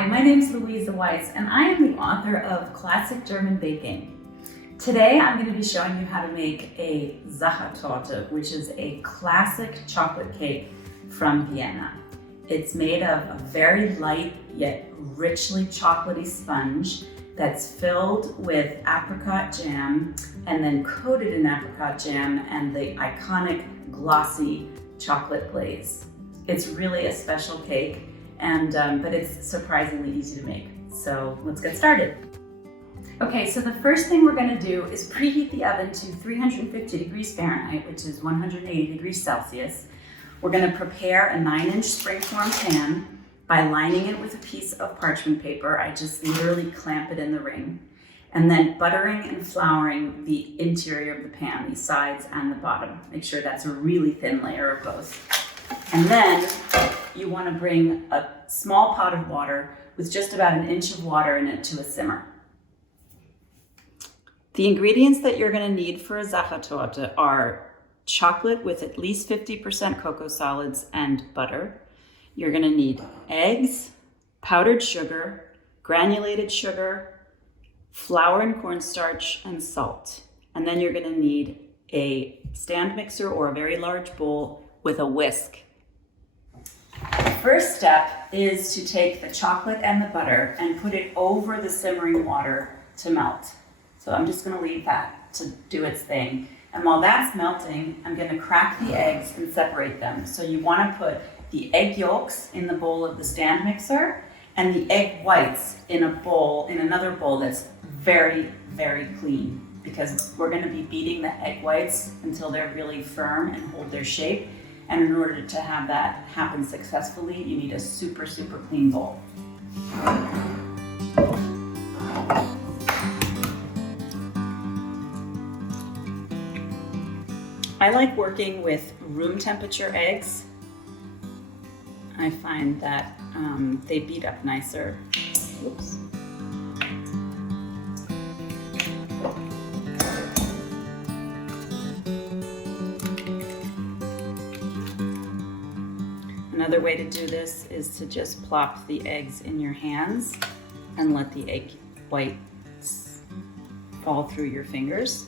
Hi, my name is Luisa Weiss, and I am the author of Classic German Baking. Today, I'm going to be showing you how to make a Sachertorte, which is a classic chocolate cake from Vienna. It's made of a very light yet richly chocolatey sponge that's filled with apricot jam and then coated in apricot jam and the iconic glossy chocolate glaze. It's really a special cake, but it's surprisingly easy to make. So let's get started. Okay, so the first thing we're going to do is preheat the oven to 350 degrees Fahrenheit, which is 180 degrees Celsius. We're going to prepare a 9-inch springform pan by lining it with a piece of parchment paper. I just literally clamp it in the ring. And then buttering and flouring the interior of the pan, the sides and the bottom. Make sure that's a really thin layer of both. And then you want to bring a small pot of water with just about an inch of water in it to a simmer. The ingredients that you're going to need for a Sachertorte are chocolate with at least 50% cocoa solids and butter. You're going to need eggs, powdered sugar, granulated sugar, flour and cornstarch, and salt. And then you're going to need a stand mixer or a very large bowl with a whisk. The first step is to take the chocolate and the butter and put it over the simmering water to melt. So I'm just going to leave that to do its thing. And while that's melting, I'm going to crack the eggs and separate them. So you want to put the egg yolks in the bowl of the stand mixer and the egg whites in another bowl that's very, very clean, because we're going to be beating the egg whites until they're really firm and hold their shape. And in order to have that happen successfully, you need a super, super clean bowl. I like working with room temperature eggs. I find that they beat up nicer. Oops. Another way to do this is to just plop the eggs in your hands and let the egg whites fall through your fingers.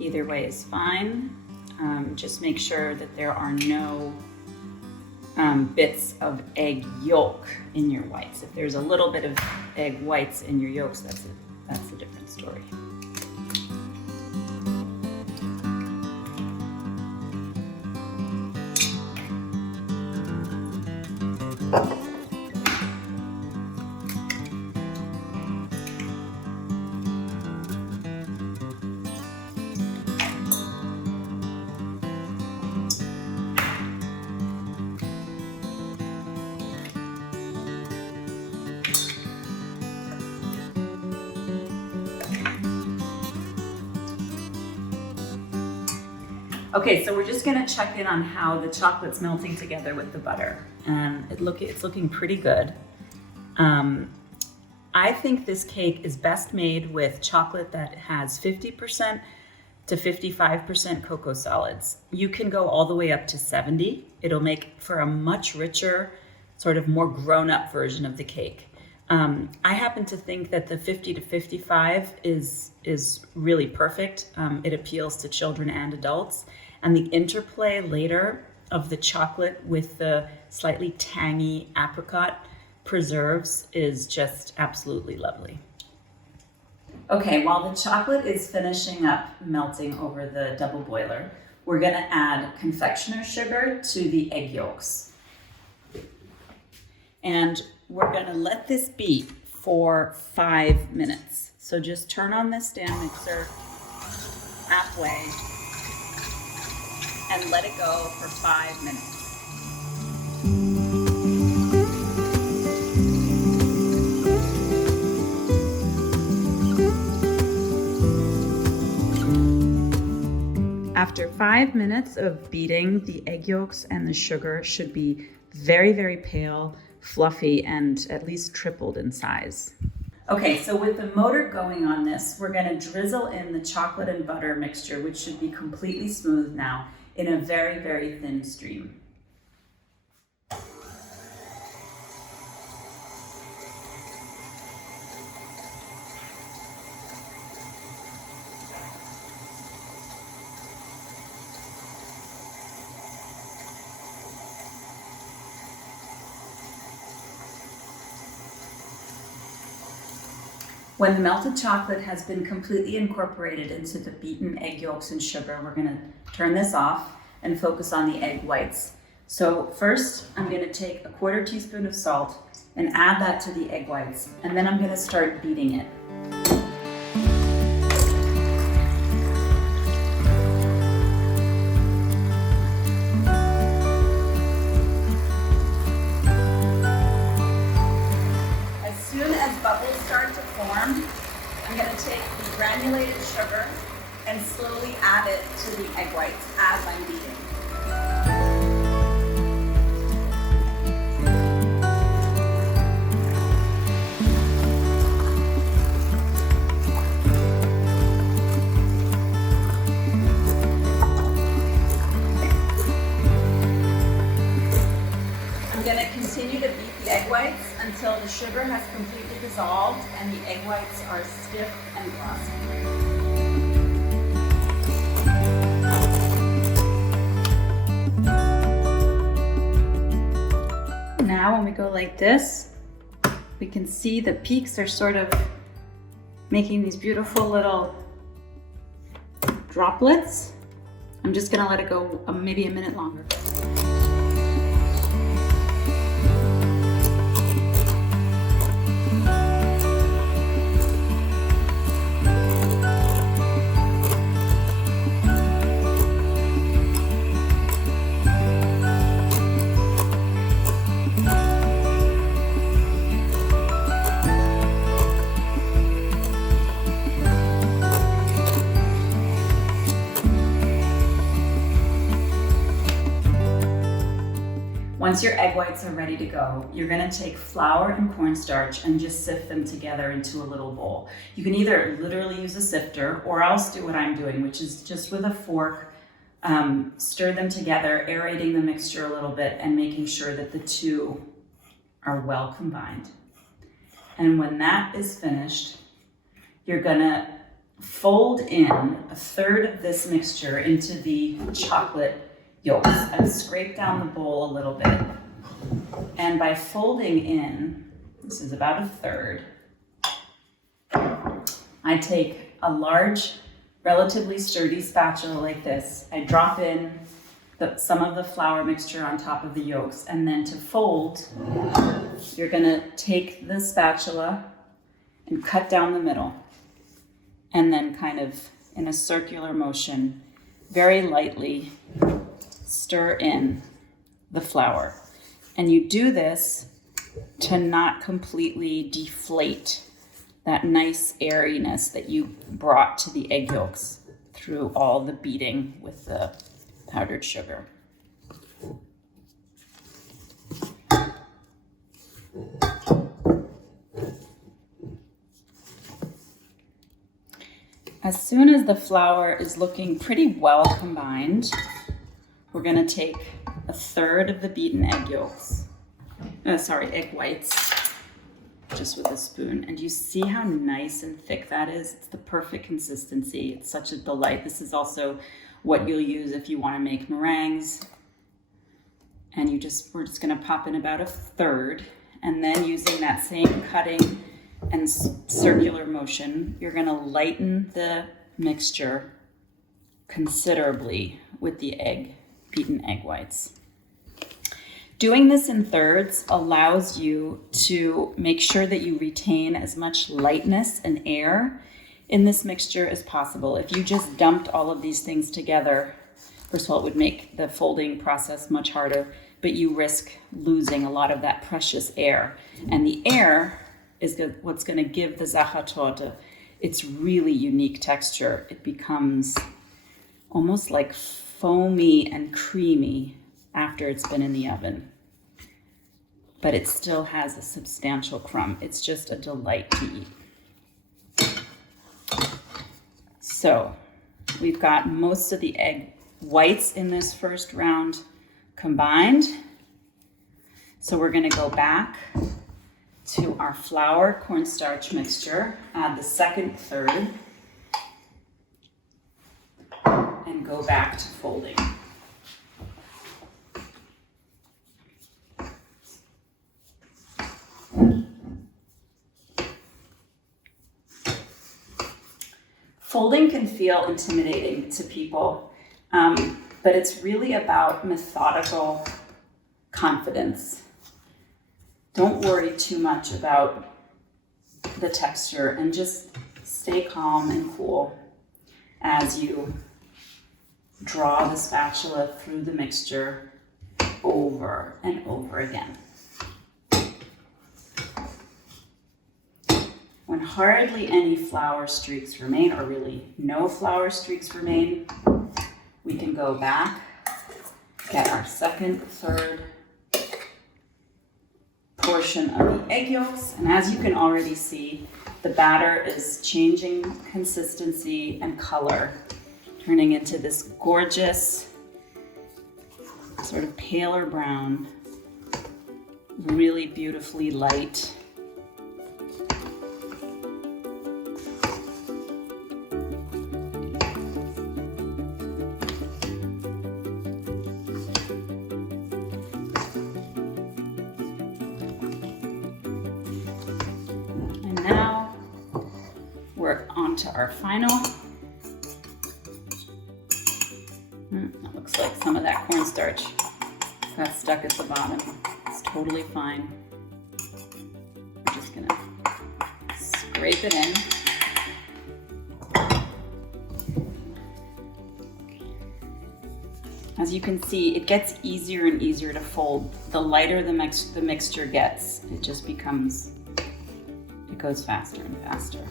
Either way is fine. Just make sure that there are no bits of egg yolk in your whites. If there's a little bit of egg whites in your yolks, that's a different story. Okay, so we're just gonna check in on how the chocolate's melting together with the butter. And it's looking pretty good. I think this cake is best made with chocolate that has 50% to 55% cocoa solids. You can go all the way up to 70. It'll make for a much richer, sort of more grown-up version of the cake. I happen to think that the 50 to 55 is really perfect. It appeals to children and adults. And the interplay later of the chocolate with the slightly tangy apricot preserves is just absolutely lovely. Okay, while the chocolate is finishing up melting over the double boiler, we're going to add confectioner's sugar to the egg yolks. And we're going to let this beat for 5 minutes. So just turn on the stand mixer halfway and let it go for 5 minutes. After 5 minutes of beating, the egg yolks and the sugar should be very, very pale, fluffy, and at least tripled in size. Okay, so with the motor going on this, we're going to drizzle in the chocolate and butter mixture, which should be completely smooth now, in a very, very thin stream. When the melted chocolate has been completely incorporated into the beaten egg yolks and sugar, we're going to turn this off and focus on the egg whites. So first, I'm going to take a 1/4 teaspoon of salt and add that to the egg whites, and then I'm going to start beating it. Bubbles start to form, I'm going to take the granulated sugar and slowly add it to the egg whites as I'm beating. I'm going to continue to beat the egg whites until the sugar has completely dissolved and the egg whites are stiff and glossy. Now when we go like this, we can see the peaks are sort of making these beautiful little droplets. I'm just going to let it go maybe a minute longer. Once your egg whites are ready to go, you're going to take flour and cornstarch and just sift them together into a little bowl. You can either literally use a sifter or else do what I'm doing, which is just with a fork, stir them together, aerating the mixture a little bit and making sure that the two are well combined. And when that is finished, you're going to fold in 1/3 of this mixture into the chocolate yolks. I've scraped down the bowl a little bit, and by folding in, this is about 1/3, I take a large, relatively sturdy spatula like this. I drop in some of the flour mixture on top of the yolks, and then to fold, you're gonna take the spatula and cut down the middle, and then kind of in a circular motion, very lightly stir in the flour. And you do this to not completely deflate that nice airiness that you brought to the egg yolks through all the beating with the powdered sugar. As soon as the flour is looking pretty well combined, we're going to take 1/3 of the beaten egg whites, just with a spoon. And you see how nice and thick that is? It's the perfect consistency. It's such a delight. This is also what you'll use if you want to make meringues. And we're just going to pop in about 1/3. And then using that same cutting and circular motion, you're going to lighten the mixture considerably with the beaten egg whites. Doing this in thirds allows you to make sure that you retain as much lightness and air in this mixture as possible. If you just dumped all of these things together, first of all, it would make the folding process much harder, but you risk losing a lot of that precious air. And the air is what's going to give the Sachertorte its really unique texture. It becomes almost like foamy and creamy after it's been in the oven, but it still has a substantial crumb. It's just a delight to eat. So we've got most of the egg whites in this first round combined. So we're gonna go back to our flour cornstarch mixture, add the second third, and go back to folding. Folding can feel intimidating to people, but it's really about methodical confidence. Don't worry too much about the texture and just stay calm and cool as you draw the spatula through the mixture over and over again. When hardly any flour streaks remain, or really no flour streaks remain, we can go back, get our second, third portion of the egg yolks, and as you can already see, the batter is changing consistency and color, turning into this gorgeous, sort of paler brown, really beautifully light. We're on to our final. That looks like some of that cornstarch got stuck at the bottom. It's totally fine. I'm just gonna scrape it in. As you can see, it gets easier and easier to fold. The lighter the mixture gets, it just becomes, it goes faster and faster.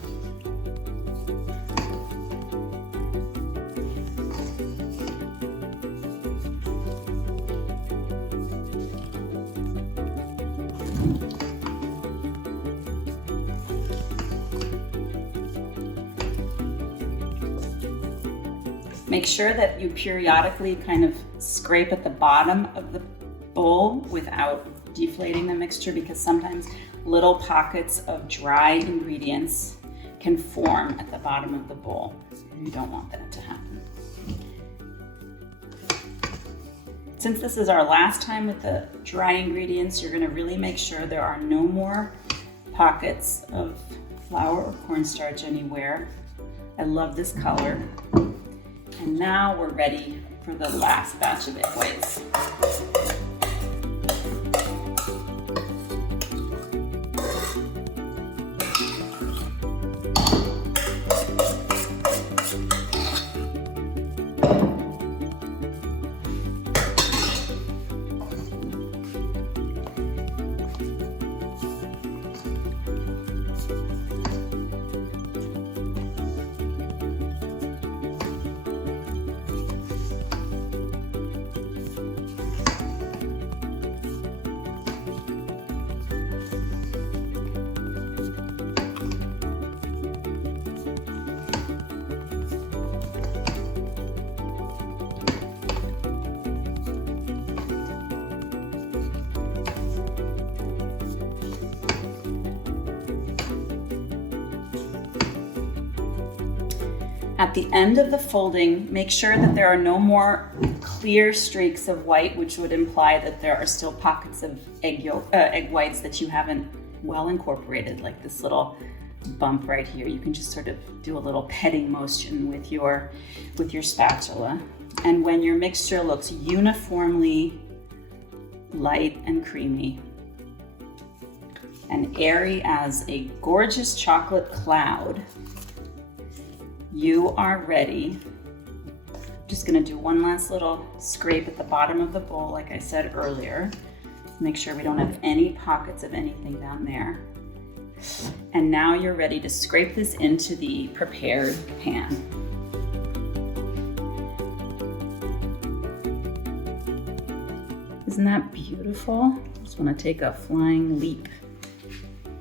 Make sure that you periodically kind of scrape at the bottom of the bowl without deflating the mixture, because sometimes little pockets of dry ingredients can form at the bottom of the bowl. You don't want that to happen. Since this is our last time with the dry ingredients, you're going to really make sure there are no more pockets of flour or cornstarch anywhere. I love this color. And now we're ready for the last batch of egg whites. At the end of the folding, make sure that there are no more clear streaks of white, which would imply that there are still pockets of egg whites that you haven't well incorporated, like this little bump right here. You can just sort of do a little petting motion with your spatula. And when your mixture looks uniformly light and creamy and airy as a gorgeous chocolate cloud, you are ready. Just gonna do one last little scrape at the bottom of the bowl, like I said earlier. Make sure we don't have any pockets of anything down there. And now you're ready to scrape this into the prepared pan. Isn't that beautiful? Just wanna take a flying leap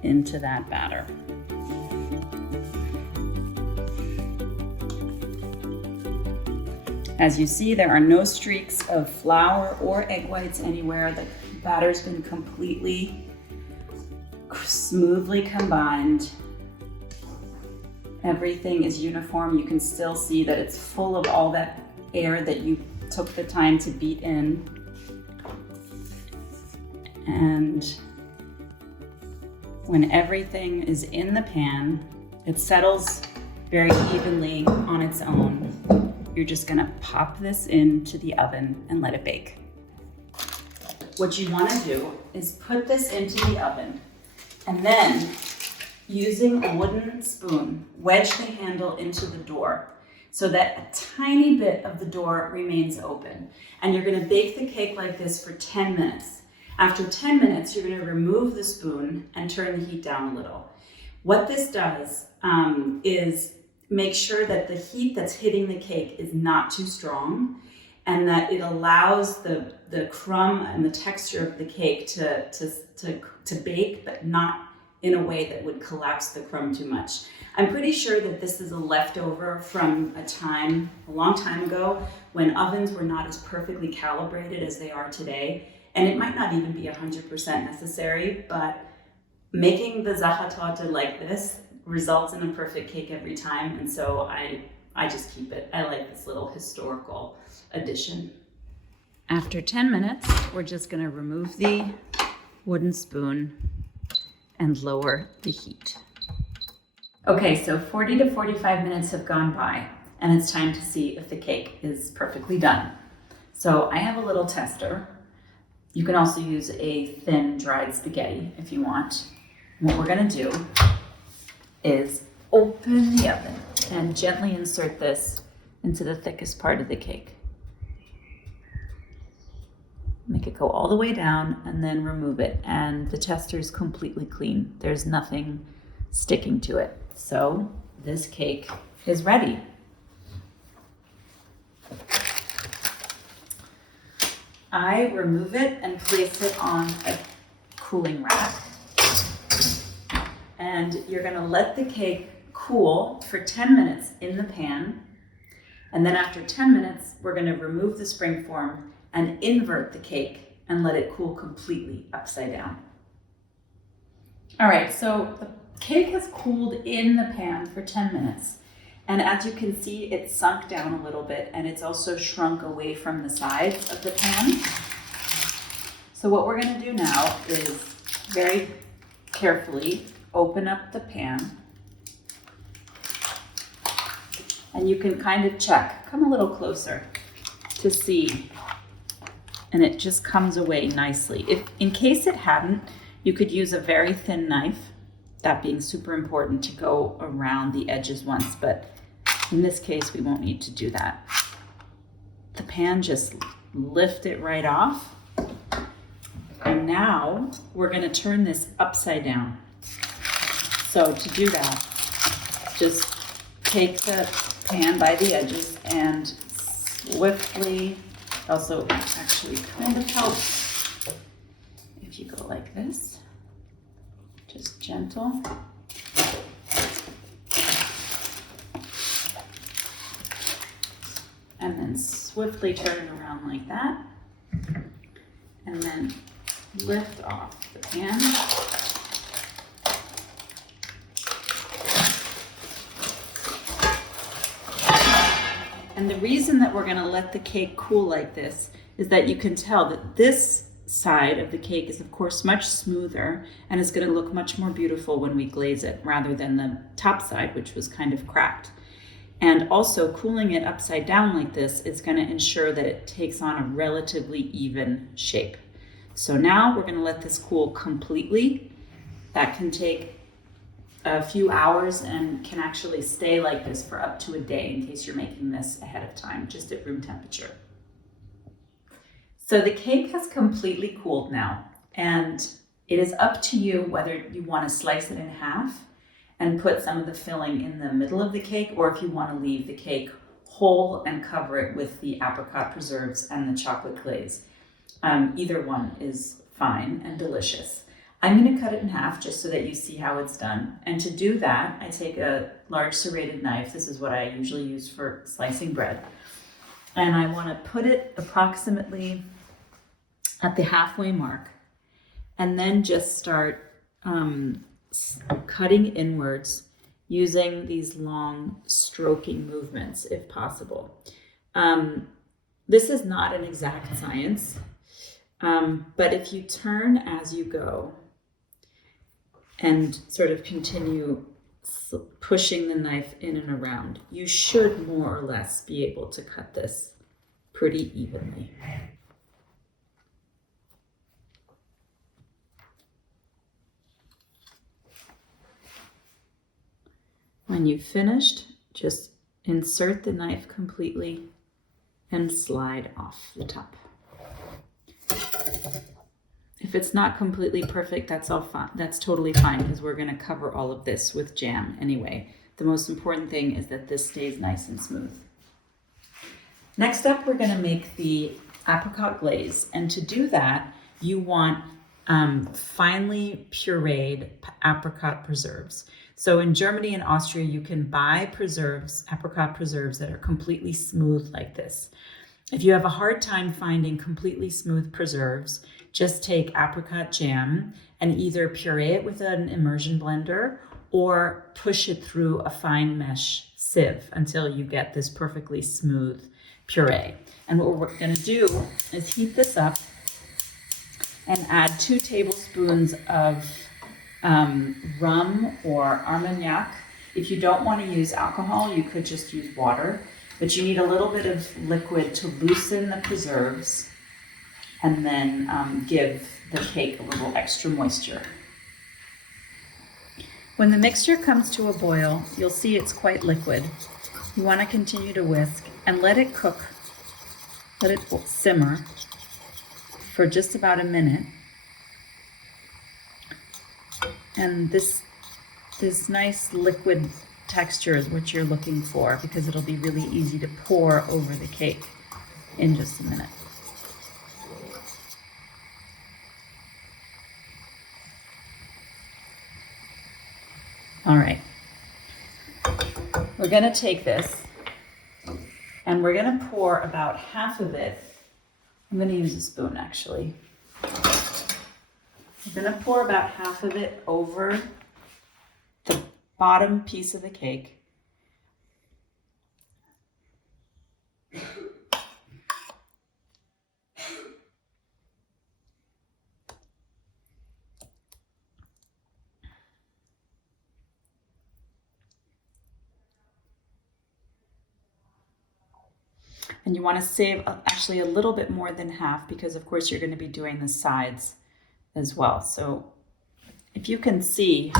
into that batter. As you see, there are no streaks of flour or egg whites anywhere. The batter's been completely smoothly combined. Everything is uniform. You can still see that it's full of all that air that you took the time to beat in. And when everything is in the pan, it settles very evenly on its own. You're just gonna pop this into the oven and let it bake. What you wanna do is put this into the oven and then, using a wooden spoon, wedge the handle into the door so that a tiny bit of the door remains open. And you're gonna bake the cake like this for 10 minutes. After 10 minutes, you're gonna remove the spoon and turn the heat down a little. What this does is make sure that the heat that's hitting the cake is not too strong and that it allows the crumb and the texture of the cake to bake, but not in a way that would collapse the crumb too much. I'm pretty sure that this is a leftover from a long time ago when ovens were not as perfectly calibrated as they are today. And it might not even be 100% necessary, but making the Sachertorte like this results in a perfect cake every time. And so I just keep it. I like this little historical addition. After 10 minutes, we're just gonna remove the wooden spoon and lower the heat. Okay, so 40 to 45 minutes have gone by and it's time to see if the cake is perfectly done. So I have a little tester. You can also use a thin dried spaghetti if you want. What we're gonna do is open the oven and gently insert this into the thickest part of the cake. Make it go all the way down and then remove it. And the tester is completely clean. There's nothing sticking to it. So this cake is ready. I remove it and place it on a cooling rack. And you're gonna let the cake cool for 10 minutes in the pan. And then after 10 minutes, we're gonna remove the springform and invert the cake and let it cool completely upside down. All right, so the cake has cooled in the pan for 10 minutes. And as you can see, it's sunk down a little bit and it's also shrunk away from the sides of the pan. So what we're gonna do now is very carefully open up the pan. And you can kind of check, come a little closer to see. And it just comes away nicely. If, in case it hadn't, you could use a very thin knife, that being super important to go around the edges once, but in this case, we won't need to do that. The pan, just lift it right off. And now we're gonna turn this upside down. So to do that, just take the pan by the edges and swiftly, also actually kind of helps if you go like this, just gentle. And then swiftly turn it around like that. And then lift off the pan. And the reason that we're gonna let the cake cool like this is that you can tell that this side of the cake is of course much smoother and it's gonna look much more beautiful when we glaze it rather than the top side, which was kind of cracked. And also cooling it upside down like this is gonna ensure that it takes on a relatively even shape. So now we're gonna let this cool completely. That can take a few hours and can actually stay like this for up to a day in case you're making this ahead of time, just at room temperature. So the cake has completely cooled now, and it is up to you whether you want to slice it in half and put some of the filling in the middle of the cake, or if you want to leave the cake whole and cover it with the apricot preserves and the chocolate glaze. Either one is fine and delicious. I'm going to cut it in half just so that you see how it's done. And to do that, I take a large serrated knife. This is what I usually use for slicing bread. And I want to put it approximately at the halfway mark, and then just start cutting inwards using these long stroking movements if possible. This is not an exact science, but if you turn as you go and sort of continue pushing the knife in and around, you should more or less be able to cut this pretty evenly. When you've finished, just insert the knife completely and slide off the top. If it's not completely perfect, that's all fine. That's totally fine, because we're going to cover all of this with jam anyway. The most important thing is that this stays nice and smooth. Next up, we're going to make the apricot glaze. And to do that, you want finely pureed apricot preserves. So in Germany and Austria, you can buy preserves, apricot preserves, that are completely smooth like this. If you have a hard time finding completely smooth preserves, just take apricot jam and either puree it with an immersion blender or push it through a fine mesh sieve until you get this perfectly smooth puree. And what we're going to do is heat this up and add 2 tablespoons of rum or Armagnac. If you don't want to use alcohol, you could just use water, but you need a little bit of liquid to loosen the preserves and then give the cake a little extra moisture. When the mixture comes to a boil, you'll see it's quite liquid. You want to continue to whisk and let it cook, let it simmer for just about a minute. And this nice liquid texture is what you're looking for, because it'll be really easy to pour over the cake in just a minute. All right, we're gonna take this and we're gonna pour about half of it. I'm gonna use a spoon actually. I'm gonna pour about half of it over the bottom piece of the cake. And you want to save actually a little bit more than half, because of course you're going to be doing the sides as well. So if you can see,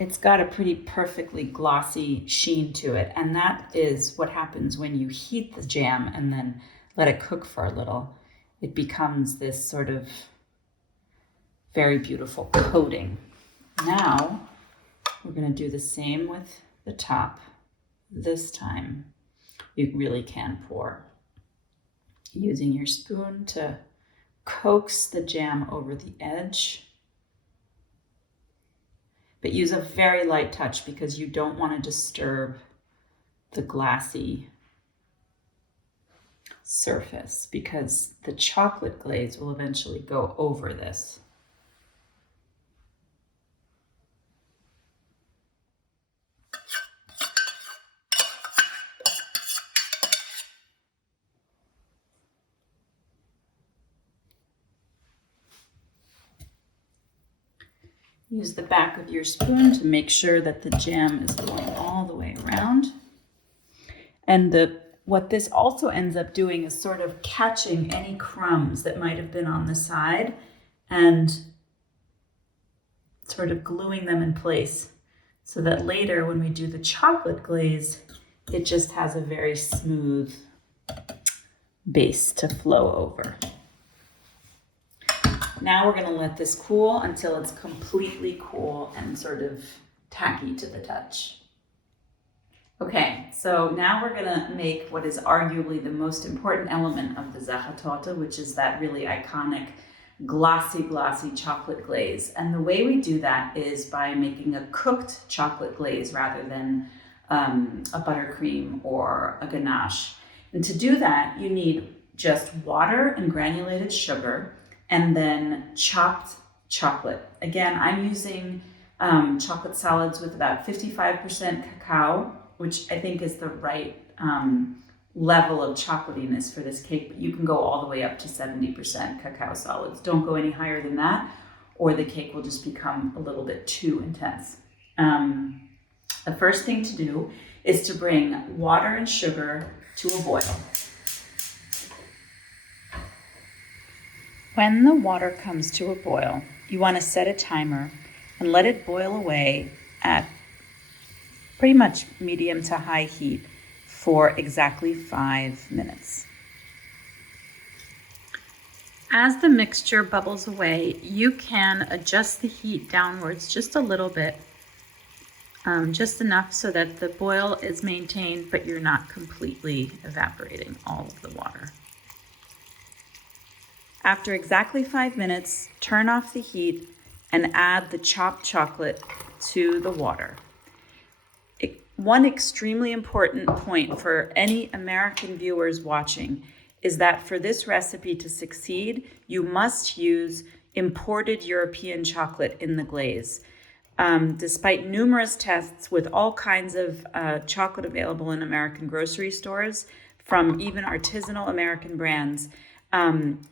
it's got a pretty perfectly glossy sheen to it. And that is what happens when you heat the jam and then let it cook for a little. It becomes this sort of very beautiful coating. Now we're going to do the same with the top. This time you really can pour, using your spoon to coax the jam over the edge, but use a very light touch because you don't want to disturb the glassy surface, because the chocolate glaze will eventually go over this. Use the back of your spoon to make sure that the jam is going all the way around. And what this also ends up doing is sort of catching any crumbs that might have been on the side and sort of gluing them in place, so that later when we do the chocolate glaze, it just has a very smooth base to flow over. Now we're going to let this cool until it's completely cool and sort of tacky to the touch. Okay, so now we're going to make what is arguably the most important element of the Sachertorte, which is that really iconic glossy chocolate glaze. And the way we do that is by making a cooked chocolate glaze rather than a buttercream or a ganache. And to do that, you need just water and granulated sugar, and then chopped chocolate. Again, I'm using chocolate solids with about 55% cacao, which I think is the right level of chocolatiness for this cake, but you can go all the way up to 70% cacao solids. Don't go any higher than that, or the cake will just become a little bit too intense. The first thing to do is to bring water and sugar to a boil. When the water comes to a boil, you want to set a timer and let it boil away at pretty much medium to high heat for exactly 5 minutes. As the mixture bubbles away, you can adjust the heat downwards just a little bit, just enough so that the boil is maintained, but you're not completely evaporating all of the water. After exactly 5 minutes, turn off the heat and add the chopped chocolate to the water. One extremely important point for any American viewers watching is that for this recipe to succeed, you must use imported European chocolate in the glaze. Despite numerous tests with all kinds of chocolate available in American grocery stores, from even artisanal American brands,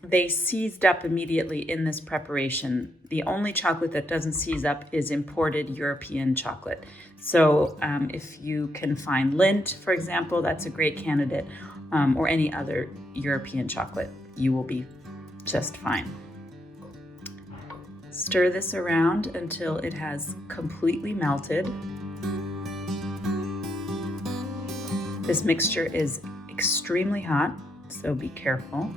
they seized up immediately in this preparation. The only chocolate that doesn't seize up is imported European chocolate. So if you can find Lindt, for example, that's a great candidate, or any other European chocolate, you will be just fine. Stir this around until it has completely melted. This mixture is extremely hot, so be careful.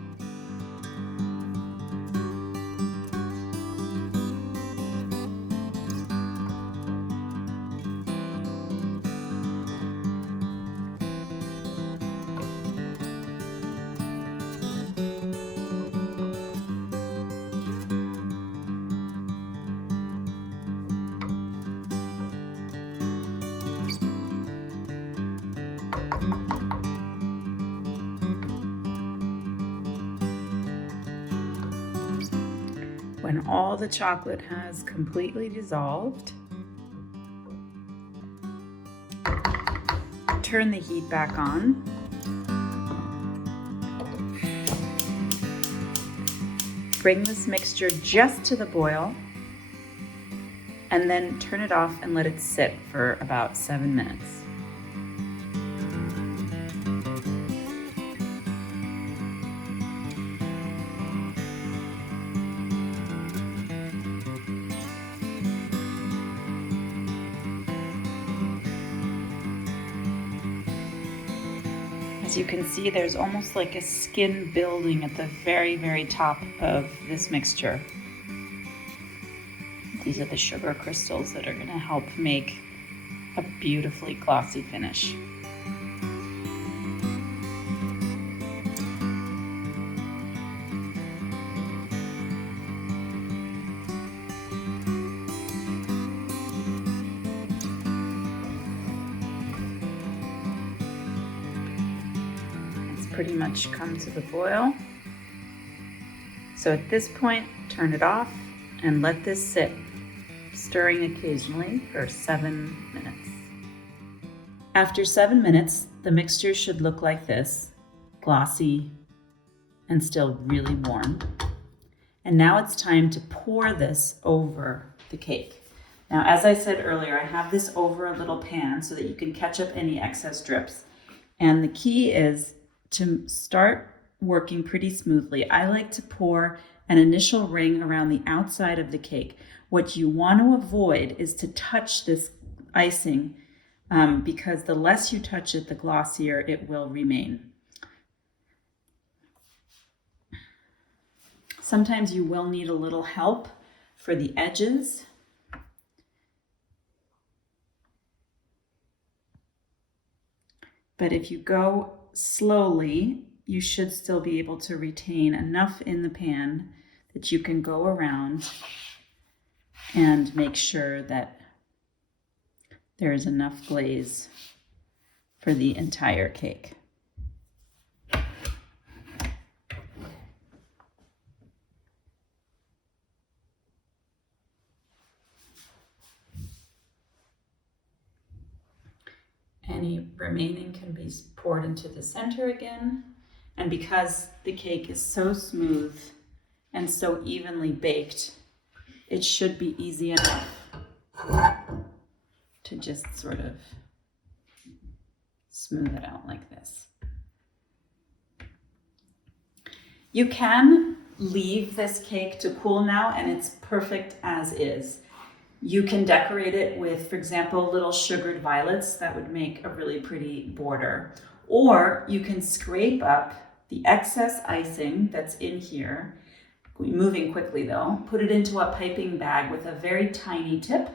When all the chocolate has completely dissolved, turn the heat back on. Bring this mixture just to the boil, and then turn it off and let it sit for about 7 minutes. As you can see, there's almost like a skin building at the very, very top of this mixture. These are the sugar crystals that are going to help make a beautifully glossy finish. Pretty much come to the boil. So at this point, turn it off and let this sit, stirring occasionally for 7 minutes. After 7 minutes, the mixture should look like this, glossy and still really warm. And now it's time to pour this over the cake. Now, as I said earlier, I have this over a little pan so that you can catch up any excess drips. And the key is to start working pretty smoothly. I like to pour an initial ring around the outside of the cake. What you want to avoid is to touch this icing because the less you touch it, the glossier it will remain. Sometimes you will need a little help for the edges. But if you go slowly, you should still be able to retain enough in the pan that you can go around and make sure that there is enough glaze for the entire cake. any remaining can be poured into the center again. And because the cake is so smooth and so evenly baked, it should be easy enough to just sort of smooth it out like this. You can leave this cake to cool now, and it's perfect as is. You can decorate it with, for example, little sugared violets that would make a really pretty border. Or you can scrape up the excess icing that's in here, moving quickly though, put it into a piping bag with a very tiny tip.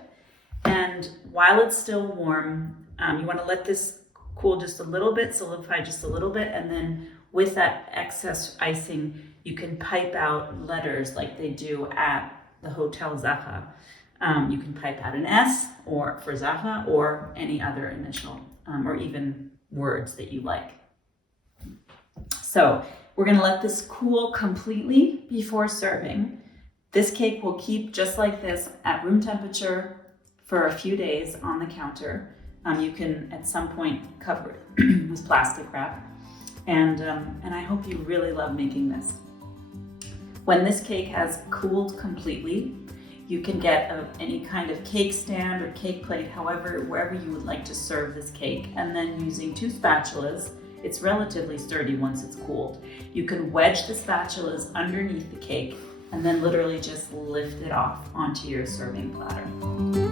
And while it's still warm, you want to let this cool just a little bit, solidify just a little bit, and then with that excess icing, you can pipe out letters like they do at the Hotel Sacher. You can pipe out an S or for Sacher or any other initial or even words that you like. So we're going to let this cool completely before serving. This cake will keep just like this at room temperature for a few days on the counter. You can at some point cover it with plastic wrap. And I hope you really love making this. When this cake has cooled completely, you can get any kind of cake stand or cake plate, wherever you would like to serve this cake. And then using 2 spatulas, it's relatively sturdy once it's cooled. You can wedge the spatulas underneath the cake and then literally just lift it off onto your serving platter.